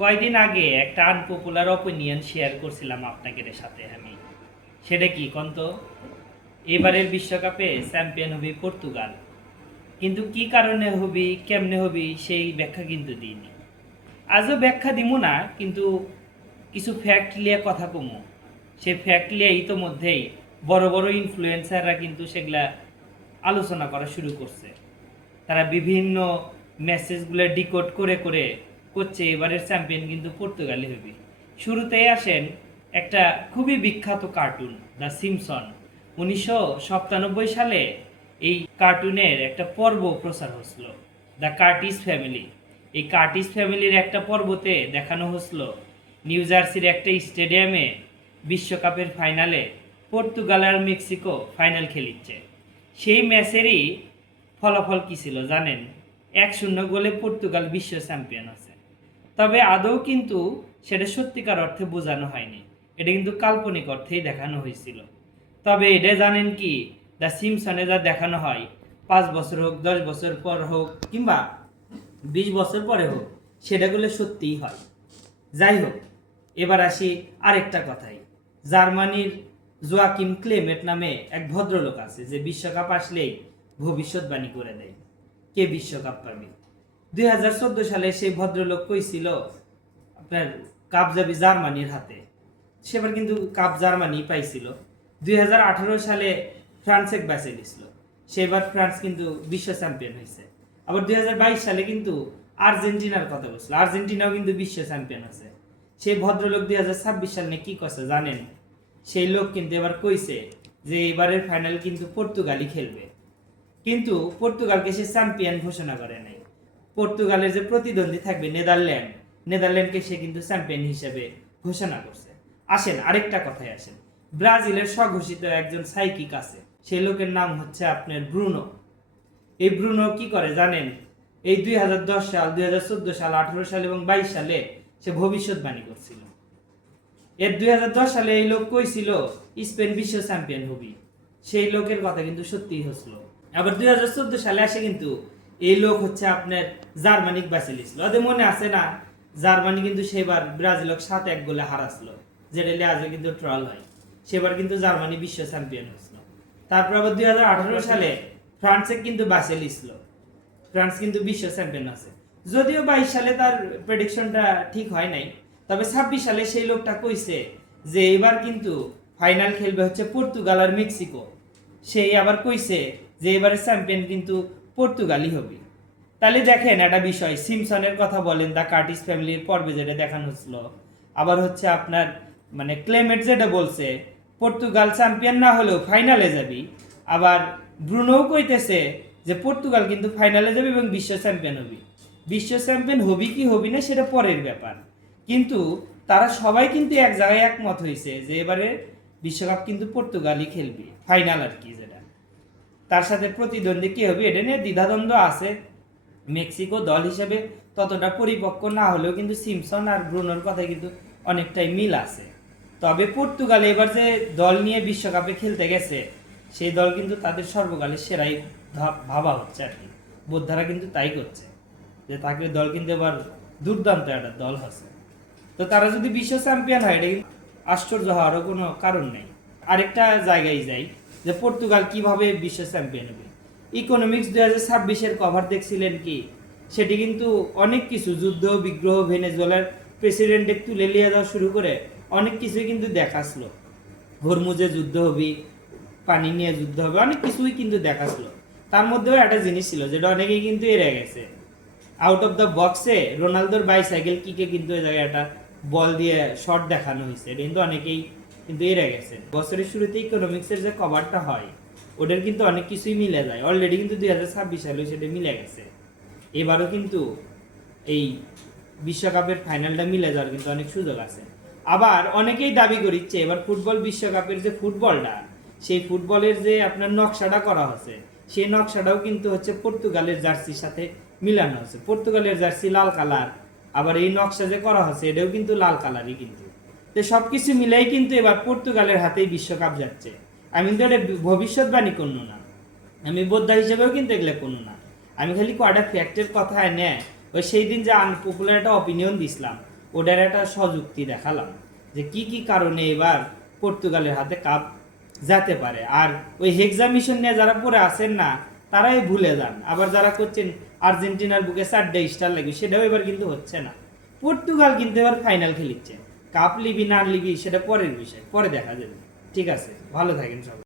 কয়দিন আগে একটা আনপপুলার অপিনিয়ন শেয়ার করছিলাম আপনাদের সাথে আমি। সেটা কি কন্ত? এবারের বিশ্বকাপে চ্যাম্পিয়ন হবে পর্তুগাল। কিন্তু কি কারণে হবি, কেমনে হবি সেই ব্যাখ্যা কিন্তু দিইনি। আজও ব্যাখ্যা দিব না, কিন্তু কিছু ফ্যাক্ট নিয়ে কথা কমো। সে ফ্যাক্ট নিয়ে ইতোমধ্যেই বড় বড় ইনফ্লুয়েন্সাররা কিন্তু সেগুলা আলোচনা করা শুরু করছে। তারা বিভিন্ন মেসেজগুলো ডিকোড করে করে করছে এবারের চ্যাম্পিয়ন কিন্তু পর্তুগালই হবে। শুরুতেই আসেন একটা খুবই বিখ্যাত কার্টুন দ্য সিমসন। 1997 সালে এই কার্টুনের একটা পর্ব প্রচার হচ্ছিল, দ্য কার্টিস ফ্যামিলি। এই কার্টিস ফ্যামিলির একটা পর্বতে দেখানো হচ্ছিল নিউ জার্সির একটা স্টেডিয়ামে বিশ্বকাপের ফাইনালে পর্তুগাল আর মেক্সিকো ফাইনাল খেলিচ্ছে। সেই ম্যাচেরই ফলাফল কী ছিল জানেন? 1-0 গোলে পর্তুগাল বিশ্ব চ্যাম্পিয়ন আছে। তবে আদৌ কিন্তু সেটা সত্যিকার অর্থে বোঝানো হয়নি, এটা কিন্তু কাল্পনিক অর্থেই দেখানো হয়েছিল। তবে এটা জানেন কি, দ্য সিমসনে যা দেখানো হয় 5 বছর হোক, 10 বছর পর হোক, কিংবা 20 বছর পরে হোক, সেটাগুলো সত্যিই হয়। যাই হোক, এবার আসি আরেকটা কথাই। জার্মানির জোয়াকিম ক্লেমেট নামে এক ভদ্রলোক আছে, যে বিশ্বকাপ আসলেই ভবিষ্যৎবাণী করে দেয় কে বিশ্বকাপ পাবে। 2014 সালে সেই ভদ্রলোক কইছিল আপনার কাপ যাবে জার্মানির হাতে। সেবার কিন্তু কাপ জার্মানি পাইছিল। 2018 সালে ফ্রান্সে বেঁচে দিছিল, সেবার ফ্রান্স কিন্তু বিশ্ব চ্যাম্পিয়ন হয়েছে। আবার 2022 সালে কিন্তু আর্জেন্টিনার কথা বলছিল, আর্জেন্টিনাও কিন্তু বিশ্ব চ্যাম্পিয়ন আছে। সেই ভদ্রলোক 2026 সাল নিয়ে কি করছে জানেন? সেই লোক কিন্তু এবার কইছে যে এবারের ফাইনাল কিন্তু পর্তুগালই খেলবে। কিন্তু পর্তুগালকে সে চ্যাম্পিয়ন ঘোষণা করে নাই। পর্তুগালের যে প্রতিদ্বন্দ্বী থাকবে নেদারল্যান্ড, নেদারল্যান্ডকে সে কিন্তু চ্যাম্পিয়ন হিসেবে ঘোষণা করছে। আসেন আরেকটা কথায় আসেন। ব্রাজিলের স্বঘোষিত একজন সাইকিক আছে, সেই লোকের নাম হচ্ছে আপনার ব্রুনো। এই ব্রুনো কি করে জানেন? এই 2010 সাল, 2014 সাল, 18 সাল এবং 22 সালে সে ভবিষ্যৎবাণী করছিল। 2010 সালে এই লোক কইছিল স্পেন বিশ্ব চ্যাম্পিয়ন হবি। সেই লোকের কথা কিন্তু সত্যিই হচ্ছিল। আবার 2014 সালে আসে কিন্তু এই লোক হচ্ছে আপনার জার্মানিক বাঁচিয়েছিল। ওদের মনে আছে না? জার্মানি কিন্তু সেবার ব্রাজিলক 7-1 গোলে হারাছিল, যেটা আজও কিন্তু ট্রল হয়। সেবার কিন্তু জার্মানি বিশ্ব চ্যাম্পিয়ন হয়েছিল। তারপর আবার 2018 সালে ফ্রান্সে কিন্তু বাঁচিয়েছিল, ফ্রান্স কিন্তু বিশ্ব চ্যাম্পিয়ন আছে। যদিও 22 সালে তার প্রেডিকশনটা ঠিক হয় নাই, তবে 26 সালে সেই লোকটা কইছে যে এবার কিন্তু ফাইনাল খেলবে হচ্ছে পর্তুগাল আর মেক্সিকো। সেই আবার কইছে যে এবারে চ্যাম্পিয়ন কিন্তু পর্তুগালই হবে। তাহলে দেখেন একটা বিষয়, সিমসনের কথা বলেন, দ্য কার্টিস ফ্যামিলির পর্বে যেটা দেখানো হচ্ছিল, আবার হচ্ছে আপনার মানে ক্লেমেট যেটা বলছে পর্তুগাল চ্যাম্পিয়ন না হলেও ফাইনালে যাবি। আবার ব্রুনোও কইতেছে যে পর্তুগাল কিন্তু ফাইনালে যাবে এবং বিশ্ব চ্যাম্পিয়ন হবি। বিশ্ব চ্যাম্পিয়ন হবি কি হবি না সেটা পরের ব্যাপার, কিন্তু তারা সবাই কিন্তু এক জায়গায় একমত হয়েছে যে এবারে বিশ্বকাপ কিন্তু পর্তুগালই খেলবে ফাইনাল আর কি। যেটা তার সাথে প্রতিদ্বন্দ্বী কে হবে এটা নিয়ে দ্বিধাদ্বন্দ্ব আছে। মেক্সিকো দল হিসেবে ততটা পরিপক্ক না হলেও কিন্তু সিমসন আর ব্রুনোর কথায় কিন্তু অনেকটাই মিল আছে। তবে পর্তুগাল এবার যে দল নিয়ে বিশ্বকাপে খেলতে গেছে, সেই দল কিন্তু তাদের সর্বকালের সেরাই ভাবা হচ্ছে আর কি। বোদ্ধারা কিন্তু তাই করছে যে তাকে দল কিন্তু এবার দুর্দান্ত একটা দল হচ্ছে। তো তারা যদি বিশ্ব চ্যাম্পিয়ন হয়, এটা কিন্তু আশ্চর্য হওয়ারও কোনো কারণ নেই। আরেকটা জায়গায় যাই, যে পর্তুগাল কিভাবে বিশ্ব চ্যাম্পিয়ন হবে। ইকোনমিক্স 2026-এর কভার দেখছিলেন কি? সেটি কিন্তু অনেক কিছু যুদ্ধ বিগ্রহ, ভেনেজুয়েলার প্রেসিডেন্টে তুলে নিয়ে যাওয়া শুরু করে অনেক কিছুই কিন্তু দেখাচ্ছিল। হরমুজে যুদ্ধ হবে, পানি নিয়ে যুদ্ধ হবে, অনেক কিছুই কিন্তু দেখাচ্ছিল। তার মধ্যেও একটা জিনিস ছিল যেটা অনেকেই কিন্তু এড়ে গেছে। আউট অফ দ্য বক্সে রোনালদোর বাইসাইকেল কিকে কিন্তু এই জায়গায় একটা বল দিয়ে শট দেখানো হয়েছে, এটা কিন্তু অনেকেই কিন্তু এড়ে গেছে। বছরের শুরুতে ইকোনমিক্সের যে কভারটা হয়, ওদের কিন্তু অনেক কিছুই মিলে যায়। অলরেডি কিন্তু 2026 সালে সেটা মিলে গেছে। এবারও কিন্তু এই বিশ্বকাপের ফাইনালটা মিলে যাওয়ার কিন্তু অনেক সুযোগ আছে। আবার অনেকেই দাবি করিচ্ছে এবার ফুটবল বিশ্বকাপের যে ফুটবলটা, সেই ফুটবলের যে আপনার নকশাটা করা হচ্ছে, সেই নকশাটাও কিন্তু হচ্ছে পর্তুগালের জার্সির সাথে মিলানো হচ্ছে। পর্তুগালের জার্সি লাল কালার, আবার এই নকশা যে করা হচ্ছে এটাও কিন্তু লাল কালারই। কিন্তু তো সবকিছু মিলাই কিন্তু এবার পর্তুগালের হাতেই বিশ্বকাপ যাচ্ছে। আমি কিন্তু এটা ভবিষ্যৎবাণী করবো না, আমি বোদ্ধা হিসেবেও কিন্তু এগুলো করবো না। আমি খালি কয়টা ফ্যাক্টের কথা নেয় ওই সেই দিন যে আনপপুলার একটা অপিনিয়ন দিছিলাম, ওটার একটা সযুক্তি দেখালাম যে কি কি কারণে এবার পর্তুগালের হাতে কাপ যেতে পারে। আর ওই হেক্সা মিশন নিয়ে যারা পড়ে আছেন না তারাই ভুলে যান, আবার যারা করছেন আর্জেন্টিনার বুকে 4টা স্টার লাগবে, সেটাও এবার কিন্তু হচ্ছে না। পর্তুগাল কিন্তু এবার ফাইনাল খেলিচ্ছে, কাপ লিবি না লিবি সেটা পরের বিষয়, পরে দেখা যাবে। ঠিক আছে, ভালো থাকেন সবাই।